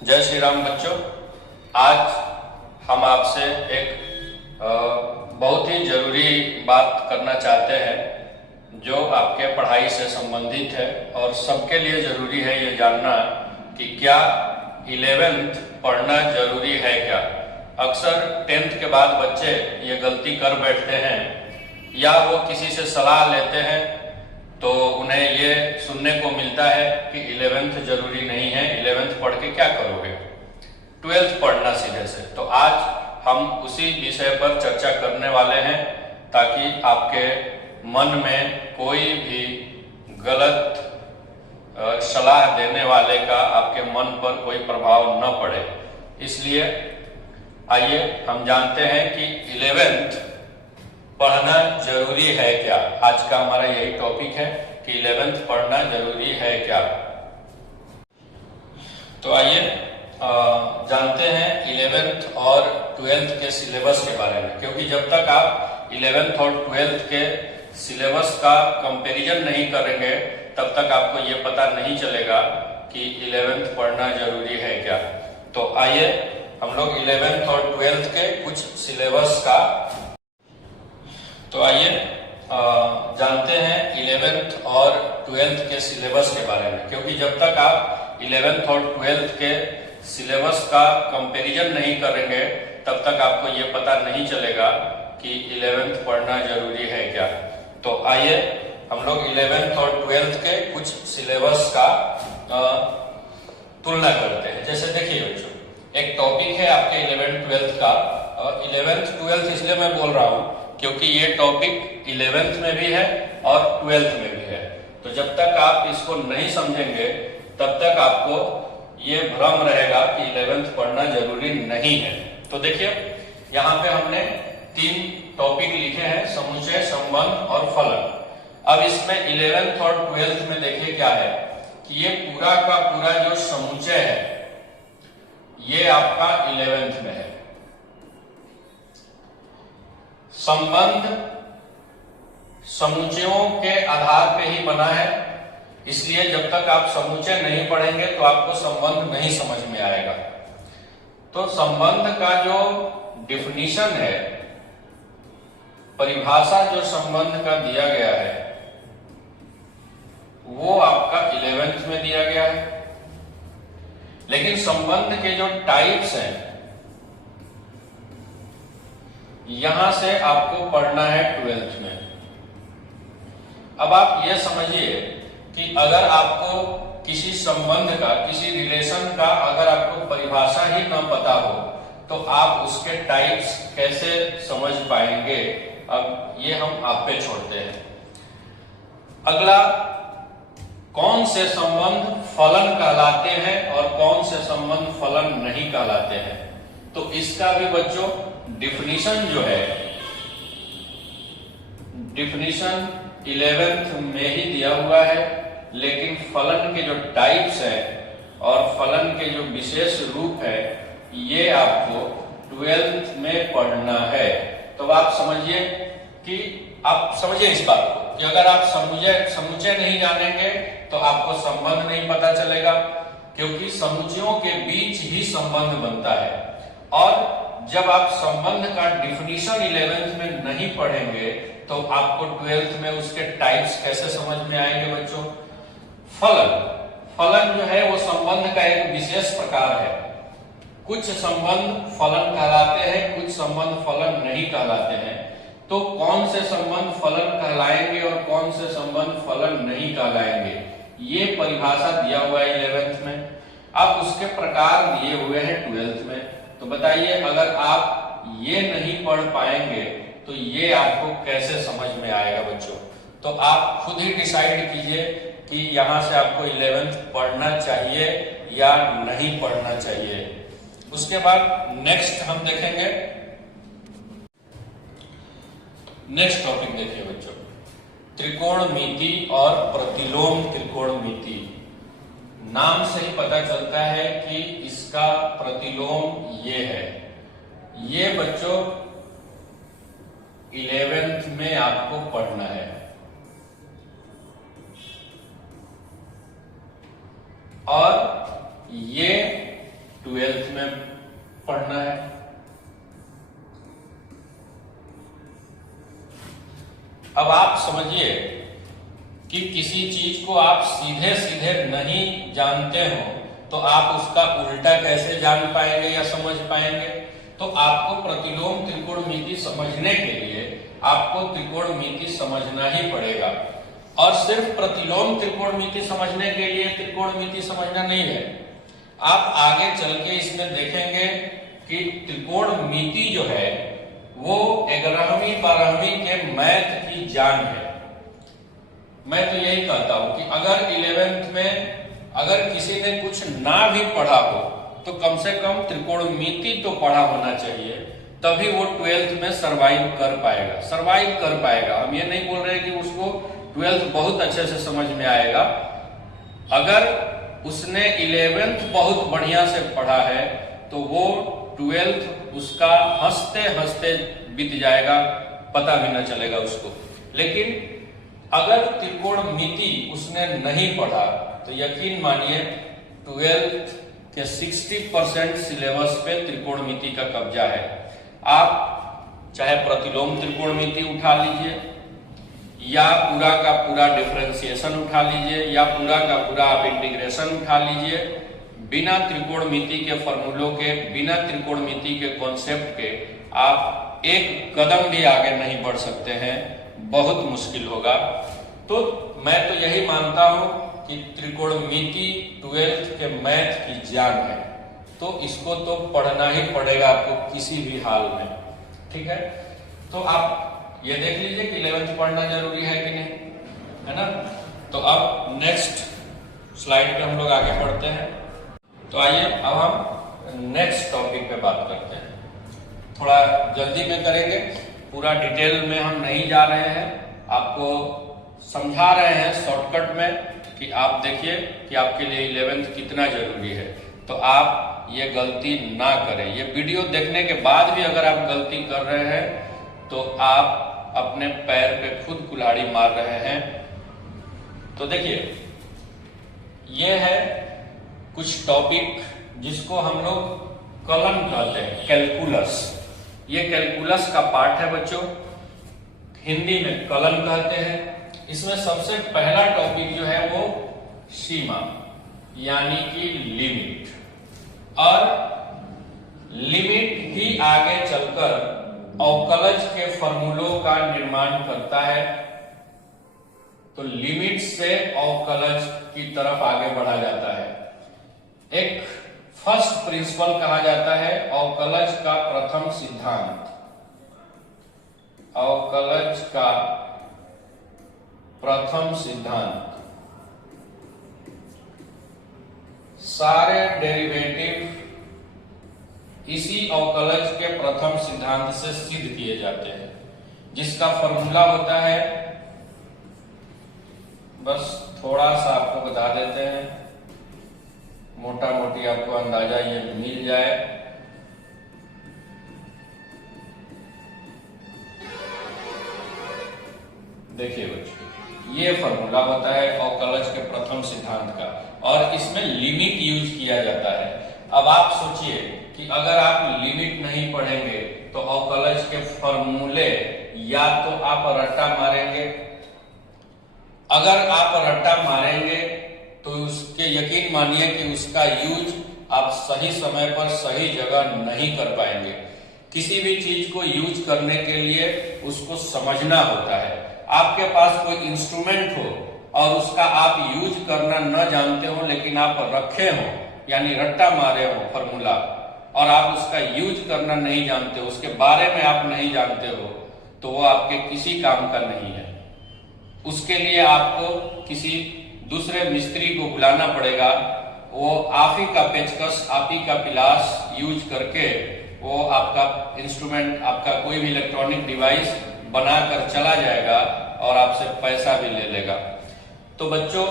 जय श्री राम बच्चों। आज हम आपसे एक बहुत ही जरूरी बात करना चाहते हैं जो आपके पढ़ाई से संबंधित है और सबके लिए जरूरी है ये जानना कि क्या 11th पढ़ना जरूरी है क्या। अक्सर 10th के बाद बच्चे ये गलती कर बैठते हैं या वो किसी से सलाह लेते हैं तो उन्हें ये सुनने को मिलता है कि 11th जरूरी नहीं है, 11th पढ़ के क्या करोगे, 12th पढ़ना सीधे से। तो आज हम उसी विषय पर चर्चा करने वाले हैं ताकि आपके मन में कोई भी गलत सलाह देने वाले का आपके मन पर कोई प्रभाव न पड़े। इसलिए आइए हम जानते हैं कि 11th पढ़ना जरूरी है क्या। आज का हमारा यही टॉपिक है कि 11th पढ़ना जरूरी है क्या। तो आइए जानते हैं 11th और 12th के सिलेबस के बारे में, क्योंकि जब तक आप 11th और 12th के सिलेबस का कंपैरिजन नहीं करेंगे तब तक आपको ये पता नहीं चलेगा कि 11th पढ़ना जरूरी है क्या। तो आइए हम लोग 11th और 12th के कुछ सिलेबस का जानते हैं 11th और 12th के सिलेबस के बारे में, क्योंकि जब तक आप 11th और 12th के सिलेबस का कंपैरिजन नहीं करेंगे तब तक आपको ये पता नहीं चलेगा कि 11th पढ़ना जरूरी है क्या। तो आइए हम लोग 11th और 12th के कुछ सिलेबस का तुलना करते हैं। जैसे देखिए बच्चों, एक टॉपिक है आपके 11th 12th का, 11th 12th इसलिए मैं बोल रहा हूं क्योंकि ये टॉपिक 11th में भी है और 12th में भी है। तो जब तक आप इसको नहीं समझेंगे तब तक आपको ये भ्रम रहेगा कि 11th पढ़ना जरूरी नहीं है। तो देखिए यहाँ पे हमने 3 टॉपिक लिखे हैं, समुच्चय, संबंध और फलन। अब इसमें 11th और 12th में देखिए क्या है कि ये पूरा का पूरा जो समुच्चय है ये आपका 11th में है। संबंध समुच्चयों के आधार पे ही बना है, इसलिए जब तक आप समुच्चय नहीं पढ़ेंगे तो आपको संबंध नहीं समझ में आएगा। तो संबंध का जो डिफिनीशन है, परिभाषा जो संबंध का दिया गया है वो आपका 11th में दिया गया है, लेकिन संबंध के जो टाइप्स हैं यहां से आपको पढ़ना है 12th में। अब आप ये समझिए कि अगर आपको किसी संबंध का, किसी रिलेशन का अगर आपको परिभाषा ही न पता हो तो आप उसके टाइप्स कैसे समझ पाएंगे। अब ये हम आप पे छोड़ते हैं। अगला, कौन से संबंध फलन कहलाते हैं और कौन से संबंध फलन नहीं कहलाते हैं, तो इसका भी बच्चों डिफिनीशन जो है, डिफिनीशन 11th में ही दिया हुआ है, लेकिन फलन के जो टाइप्स हैं और फलन के जो विशेष रूप है ये आपको 12th में पढ़ना है। तो आप समझिए कि आप समझिए इस बात को कि अगर आप समुच्चय नहीं जानेंगे तो आपको संबंध नहीं पता चलेगा, क्योंकि समुच्चयों के बीच ही संबंध बनता है। और जब आप संबंध का डिफिनीशन 11th में नहीं पढ़ेंगे तो आपको 12th में उसके टाइप्स कैसे समझ में आएंगे बच्चों। फलन जो है वो संबंध का एक विशेष प्रकार है। कुछ संबंध फलन कहलाते हैं, कुछ संबंध फलन नहीं कहलाते हैं। तो कौन से संबंध फलन कहलाएंगे और कौन से संबंध फलन नहीं कहलाएंगे, ये परिभाषा दिया हुआ है 11th में। अब उसके प्रकार दिए हुए हैं 12th में। तो बताइए, अगर आप ये नहीं पढ़ पाएंगे तो ये आपको कैसे समझ में आएगा बच्चों। तो आप खुद ही डिसाइड कीजिए कि यहां से आपको 11th पढ़ना चाहिए या नहीं पढ़ना चाहिए। उसके बाद नेक्स्ट हम देखेंगे, नेक्स्ट टॉपिक देखिए बच्चों, त्रिकोणमिति और प्रतिलोम त्रिकोणमिति। नाम से ही पता चलता है कि इसका प्रतिलोम ये है। ये बच्चों 11th में आपको पढ़ना है। और ये 12th में पढ़ना है। अब आप समझिए कि किसी चीज को आप सीधे सीधे नहीं जानते हो तो आप उसका उल्टा कैसे जान पाएंगे या समझ पाएंगे। तो आपको प्रतिलोम त्रिकोणमिति समझने के लिए आपको त्रिकोणमिति समझना ही पड़ेगा। और सिर्फ प्रतिलोम त्रिकोणमिति समझने के लिए त्रिकोणमिति समझना नहीं है, आप आगे चल के इसमें देखेंगे कि त्रिकोणमिति जो है वो 11वीं 12वीं के मैथ की जान है। मैं तो यही कहता हूं कि अगर 11th में अगर किसी ने कुछ ना भी पढ़ा हो तो कम से कम त्रिकोणमिति तो पढ़ा होना चाहिए, तभी वो 12th में सरवाइव कर पाएगा। हम ये नहीं बोल रहे कि उसको 12th बहुत अच्छे से समझ में आएगा। अगर उसने 11th बहुत बढ़िया से पढ़ा है तो वो 12th उसका हंसते हंसते बीत जाएगा, पता भी ना चलेगा उसको। लेकिन अगर त्रिकोणमिति उसने नहीं पढ़ा तो यकीन मानिए 12th के 60% सिलेबस पे त्रिकोणमिति का कब्जा है। आप चाहे प्रतिलोम त्रिकोणमिति उठा लीजिए या पूरा का पूरा डिफरेंशिएशन उठा लीजिए या पूरा का पूरा आप इंटीग्रेशन उठा लीजिए, बिना त्रिकोणमिति के फॉर्मूलों के, बिना त्रिकोणमिति के कॉन्सेप्ट के आप एक कदम भी आगे नहीं बढ़ सकते हैं, बहुत मुश्किल होगा। तो मैं तो यही मानता हूं कि त्रिकोणमिति 12th के मैथ की जान है, तो इसको तो पढ़ना ही पड़ेगा आपको किसी भी हाल में, ठीक है। तो आप ये देख लीजिए कि 11th पढ़ना जरूरी है कि नहीं, है ना। तो अब नेक्स्ट स्लाइड पे हम लोग आगे बढ़ते हैं। तो आइए अब हम नेक्स्ट टॉपिक पे बात करते हैं। थोड़ा जल्दी में करेंगे, पूरा डिटेल में हम नहीं जा रहे हैं, आपको समझा रहे हैं शॉर्टकट में कि आप देखिए कि आपके लिए 11th कितना जरूरी है। तो आप ये गलती ना करें। ये वीडियो देखने के बाद भी अगर आप गलती कर रहे हैं तो आप अपने पैर पे खुद कुल्हाड़ी मार रहे हैं। तो देखिए ये है कुछ टॉपिक जिसको हम लोग कलन कहते हैं, कैलकुलस। ये कैलकुलस का पार्ट है बच्चों, हिंदी में कलन कहते हैं। इसमें सबसे पहला टॉपिक जो है वो सीमा यानी कि लिमिट, और लिमिट ही आगे चलकर अवकलज के फॉर्मूलों का निर्माण करता है। तो लिमिट से अवकलज की तरफ आगे बढ़ा जाता है। एक फर्स्ट प्रिंसिपल कहा जाता है अवकलज का प्रथम सिद्धांत। अवकलज का प्रथम सिद्धांत सारे डेरिवेटिव इसी अवकलज के प्रथम सिद्धांत से सिद्ध किए जाते हैं, जिसका फॉर्मूला होता है, बस थोड़ा सा आपको बता देते हैं, मोटा मोटी आपको अंदाजा ये मिल जाए। देखिए बच्चों, ये फॉर्मूला होता है अवकलज के प्रथम सिद्धांत का, और इसमें लिमिट यूज किया जाता है। अब आप सोचिए कि अगर आप लिमिट नहीं पढ़ेंगे तो अवकलज के फॉर्मूले या तो आप रट्टा मारेंगे, अगर आप रट्टा मारेंगे तो उसके यकीन मानिए कि उसका यूज आप सही समय पर सही जगह नहीं कर पाएंगे। किसी भी चीज को यूज करने के लिए उसको समझना होता है। आपके पास कोई इंस्ट्रूमेंट हो और उसका आप यूज करना न जानते हो, लेकिन आप रखे हो यानी रट्टा मारे हो फॉर्मूला, और आप उसका यूज करना नहीं जानते हो, उसके बारे में आप नहीं जानते हो, तो वो आपके किसी काम का नहीं है। उसके लिए आपको किसी दूसरे मिस्त्री को बुलाना पड़ेगा, वो आप ही का पेचकस, आप ही का पिलास यूज करके वो आपका इंस्ट्रूमेंट, आपका कोई भी इलेक्ट्रॉनिक डिवाइस बनाकर चला जाएगा और आपसे पैसा भी ले लेगा। तो बच्चों,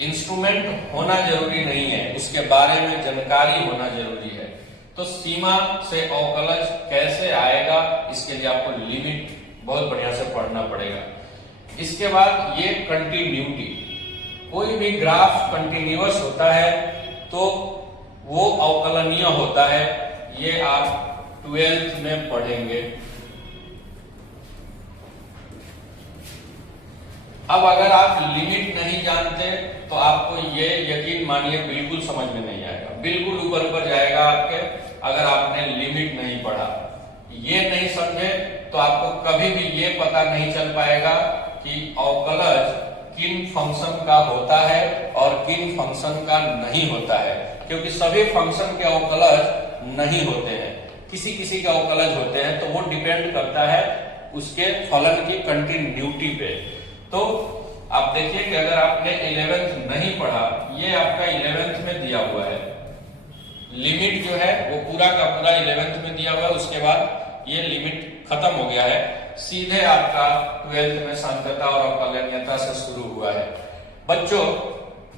इंस्ट्रूमेंट होना जरूरी नहीं है, उसके बारे में जानकारी होना जरूरी है। तो सीमा से अवकलज कैसे आएगा, इसके लिए आपको लिमिट बहुत बढ़िया से पढ़ना पड़ेगा। इसके बाद ये कंटिन्यूटी, कोई भी ग्राफ कंटिन्यूअस होता है तो वो अवकलनीय होता है, ये आप 12th में पढ़ेंगे। अब अगर आप लिमिट नहीं जानते तो आपको ये यकीन मानिए बिल्कुल समझ में नहीं आएगा, बिल्कुल ऊपर ऊपर जाएगा आपके, अगर आपने लिमिट नहीं पढ़ा। ये नहीं समझे तो आपको कभी भी ये पता नहीं चल पाएगा कि अवकलज किन फंक्शन का होता है और किन फंक्शन का नहीं होता है, क्योंकि सभी फंक्शन के अवकलज नहीं होते हैं, किसी किसी के अवकलज होते हैं। तो वो डिपेंड करता है उसके फलन की कंटिन्यूटी पे। तो आप देखिए कि अगर आपने 11th नहीं पढ़ा, ये आपका 11th में दिया हुआ है, लिमिट जो है वो पूरा का पूरा 11th में दिया हुआ है, उसके बाद ये लिमिट खत्म हो गया है, सीधे आपका 12th में सांख्यता और अवकलनीयता से शुरू हुआ है। बच्चों,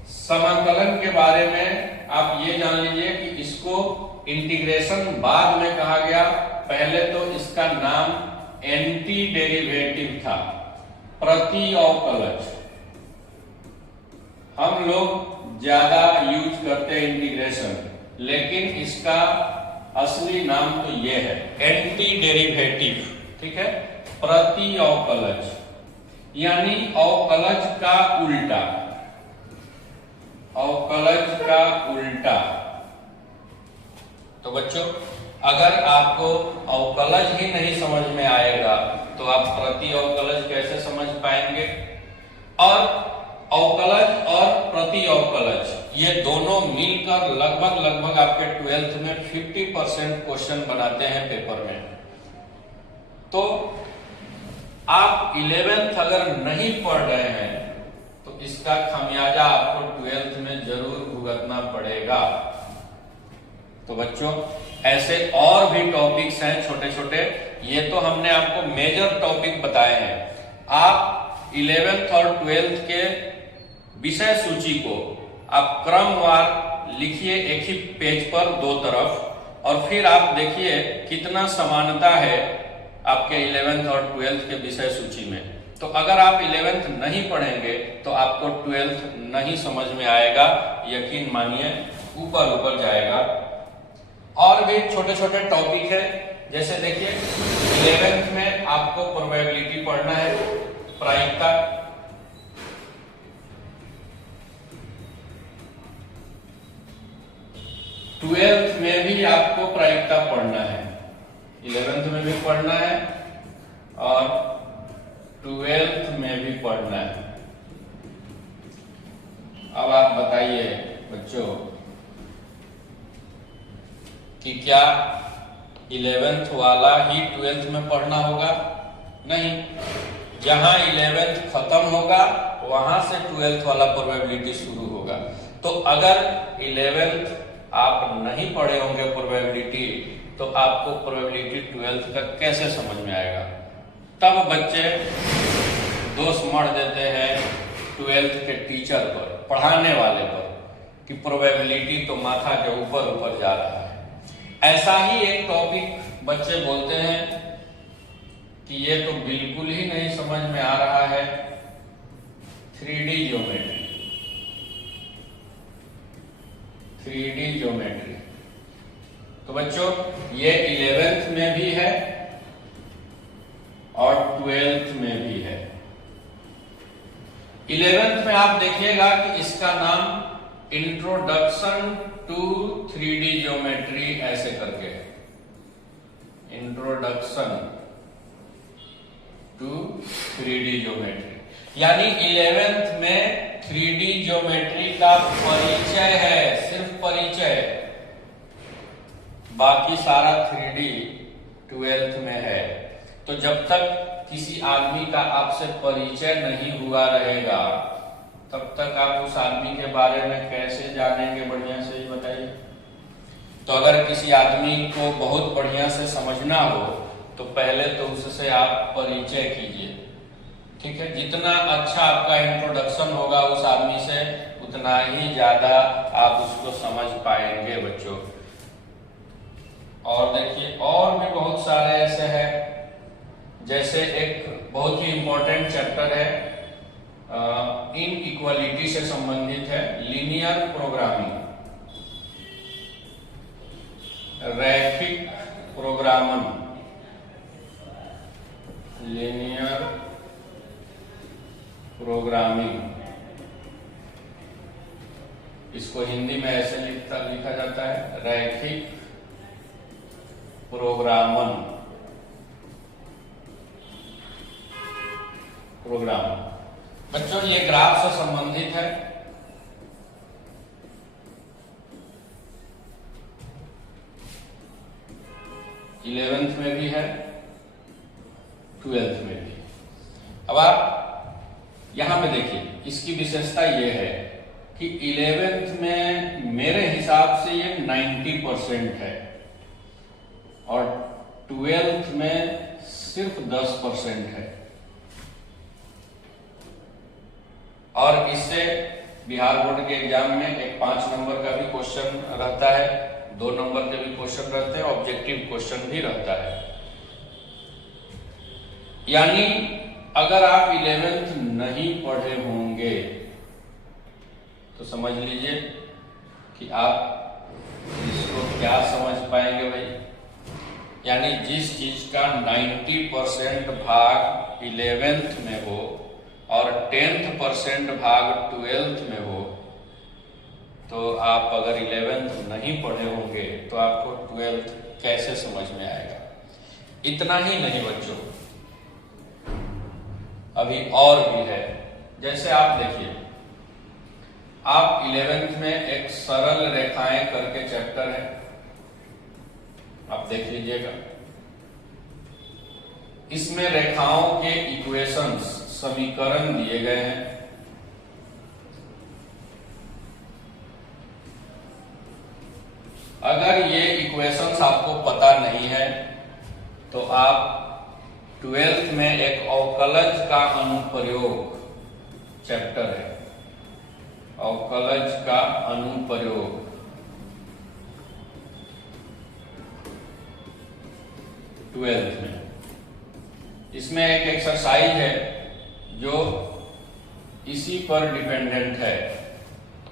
समाकलन के बारे में आप ये जान लीजिए कि इसको इंटीग्रेशन बाद में कहा गया, पहले तो इसका नाम एंटी डेरिवेटिव था, प्रति अवकलज। हम लोग ज्यादा यूज करते हैं इंटीग्रेशन, लेकिन इसका असली नाम तो ये है एंटी डेरिवेटिव, ठीक है, प्रति अवकलज, यानी अवकलज का उल्टा, अवकलज का उल्टा। तो बच्चों, अगर आपको अवकलज ही नहीं समझ में आएगा तो आप प्रति अवकलज कैसे समझ पाएंगे? और अवकलज और प्रति अवकलज ये दोनों मिलकर लगभग आपके 12th में 50% क्वेश्चन बनाते हैं पेपर में। तो आप 11th अगर नहीं पढ़ रहे हैं तो इसका खामियाजा आपको 12th में जरूर भुगतना पड़ेगा। तो बच्चों, ऐसे और भी टॉपिक्स हैं छोटे छोटे, ये तो हमने आपको मेजर टॉपिक बताए हैं। आप 11th और 12th के विषय सूची को आप क्रमवार लिखिए एक ही पेज पर दो तरफ, और फिर आप देखिए कितना समानता है आपके 11th और 12th के विषय सूची में। तो अगर आप 11th नहीं पढ़ेंगे तो आपको 12th नहीं समझ में आएगा, यकीन मानिए ऊपर ऊपर जाएगा। और भी छोटे छोटे टॉपिक है, जैसे देखिए 11th में आपको प्रोबेबिलिटी पढ़ना है, प्रायिकता। ट्वेल्थ में भी आपको प्रायिकता पढ़ना है, 11th में भी पढ़ना है और 12th में भी पढ़ना है। अब आप बताइए बच्चों कि क्या 11th वाला ही 12th में पढ़ना होगा? नहीं, जहां 11th खत्म होगा वहां से 12th वाला प्रोबेबिलिटी शुरू होगा। तो अगर 11th आप नहीं पढ़े होंगे प्रोबेबिलिटी, तो आपको प्रोबेबिलिटी 12th का कैसे समझ में आएगा? तब बच्चे दोष मढ़ देते हैं 12th के टीचर पर, पढ़ाने वाले पर, कि प्रोबेबिलिटी तो माथा के ऊपर ऊपर जा रहा है। ऐसा ही एक टॉपिक बच्चे बोलते हैं कि ये तो बिल्कुल ही नहीं समझ में आ रहा है, 3D ज्योमेट्री। 3D ज्योमेट्री तो बच्चों ये 11th में भी है और 12th में भी है। 11th में आप देखिएगा कि इसका नाम इंट्रोडक्शन टू 3D ज्योमेट्री ऐसे करके है, इंट्रोडक्शन टू 3D ज्योमेट्री। यानी 11th में 3D ज्योमेट्री का परिचय है, सिर्फ परिचय, बाकी सारा 3D 12th में है। तो जब तक किसी आदमी का आपसे परिचय नहीं हुआ रहेगा तब तक आप उस आदमी के बारे में कैसे जानेंगे बढ़िया से, ही बताइए। तो अगर किसी आदमी को बहुत बढ़िया से समझना हो तो पहले तो उससे आप परिचय कीजिए, ठीक है। जितना अच्छा आपका इंट्रोडक्शन होगा उस आदमी से, उतना ही ज्यादा आप उसको समझ पाएंगे बच्चों। और देखिए और भी बहुत सारे ऐसे हैं, जैसे एक बहुत ही इंपॉर्टेंट चैप्टर है इनइक्वालिटी से संबंधित है, लीनियर प्रोग्रामिंग। रैखिक प्रोग्रामन, लीनियर प्रोग्रामिंग, इसको हिंदी में ऐसे लिखा जाता है रैखिक प्रोग्रामन। बच्चों ये ग्राफ से संबंधित है। इलेवेंथ में भी है, 12th में भी। अब आप यहां पे देखिए, इसकी विशेषता ये है कि 11th में मेरे हिसाब से ये 90% है और 12th में सिर्फ 10% है। और इससे बिहार बोर्ड के एग्जाम में एक 5 नंबर का भी क्वेश्चन रहता है, 2 नंबर के भी क्वेश्चन रहते हैं, ऑब्जेक्टिव क्वेश्चन भी रहता है। यानी अगर आप 11th नहीं पढ़े होंगे तो समझ लीजिए कि आप इसको क्या समझ पाएंगे भाई। यानी जिस चीज का 90% भाग 11th में हो और 10% भाग 12th में हो, तो आप अगर 11th नहीं पढ़े होंगे तो आपको 12th कैसे समझ में आएगा। इतना ही नहीं बच्चों, अभी और भी है। जैसे आप देखिए, आप 11th में एक सरल रेखाएं करके चैप्टर है, आप देख लीजिएगा। इसमें रेखाओं के इक्वेशंस, समीकरण दिए गए हैं। अगर ये इक्वेशंस आपको पता नहीं है तो आप 12th में एक अवकलज का अनुप्रयोग चैप्टर है, अवकलज का अनुप्रयोग, ट्वेल्थ में। इसमें एक एक्सरसाइज है जो इसी पर डिपेंडेंट है।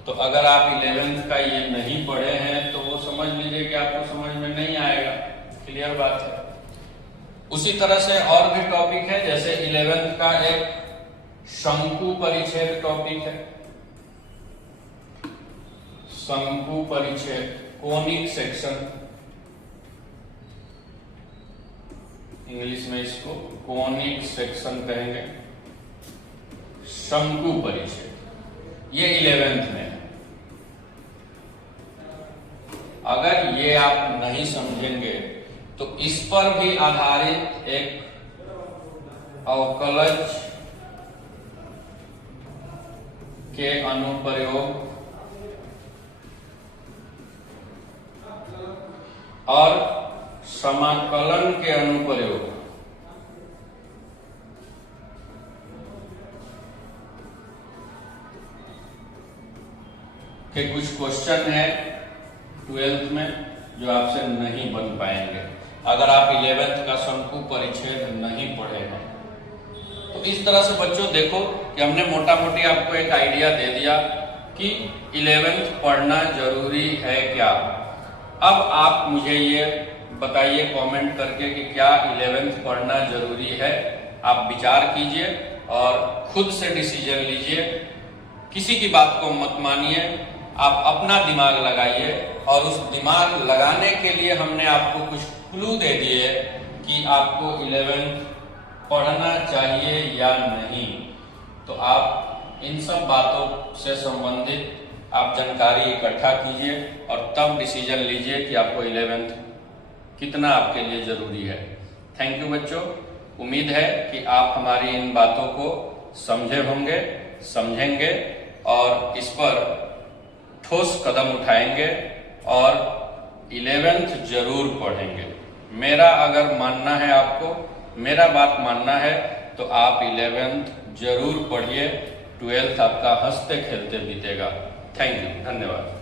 तो अगर आप 11th का ये नहीं पढ़े हैं तो वो समझ लीजिए कि आपको समझ में नहीं आएगा। क्लियर बात है। उसी तरह से और भी टॉपिक है, जैसे 11th का एक शंकु परिच्छेद टॉपिक है, शंकु परिच्छेद, कोनिक सेक्शन, इंग्लिश में इसको कोनिक सेक्शन कहेंगे, शंकु परिच्छेद, ये 11th में है। अगर ये आप नहीं समझेंगे तो इस पर भी आधारित एक अवकलज के अनुप्रयोग और समाकलन के अनुप्रयोग के कुछ क्वेश्चन है 12th में जो आपसे नहीं बन पाएंगे अगर आप 11th का शंकु परिच्छेद नहीं पढ़े हैं। तो इस तरह से बच्चों देखो कि हमने मोटा मोटी आपको एक आइडिया दे दिया कि 11th पढ़ना जरूरी है क्या। अब आप मुझे ये बताइए कमेंट करके कि क्या 11th पढ़ना जरूरी है। आप विचार कीजिए और खुद से डिसीजन लीजिए, किसी की बात को मत मानिए, आप अपना दिमाग लगाइए। और उस दिमाग लगाने के लिए हमने आपको कुछ क्लू दे दिए कि आपको 11th पढ़ना चाहिए या नहीं। तो आप इन सब बातों से संबंधित आप जानकारी इकट्ठा कीजिए और तब डिसीजन लीजिए कि आपको 11th कितना आपके लिए जरूरी है। थैंक यू बच्चों। उम्मीद है कि आप हमारी इन बातों को समझे होंगे, समझेंगे और इस पर ठोस कदम उठाएंगे और 11th जरूर पढ़ेंगे। मेरा अगर मानना है, आपको मेरा बात मानना है तो आप 11th जरूर पढ़िए। 12th आपका हंसते खेलते बीतेगा। थैंक यू, धन्यवाद।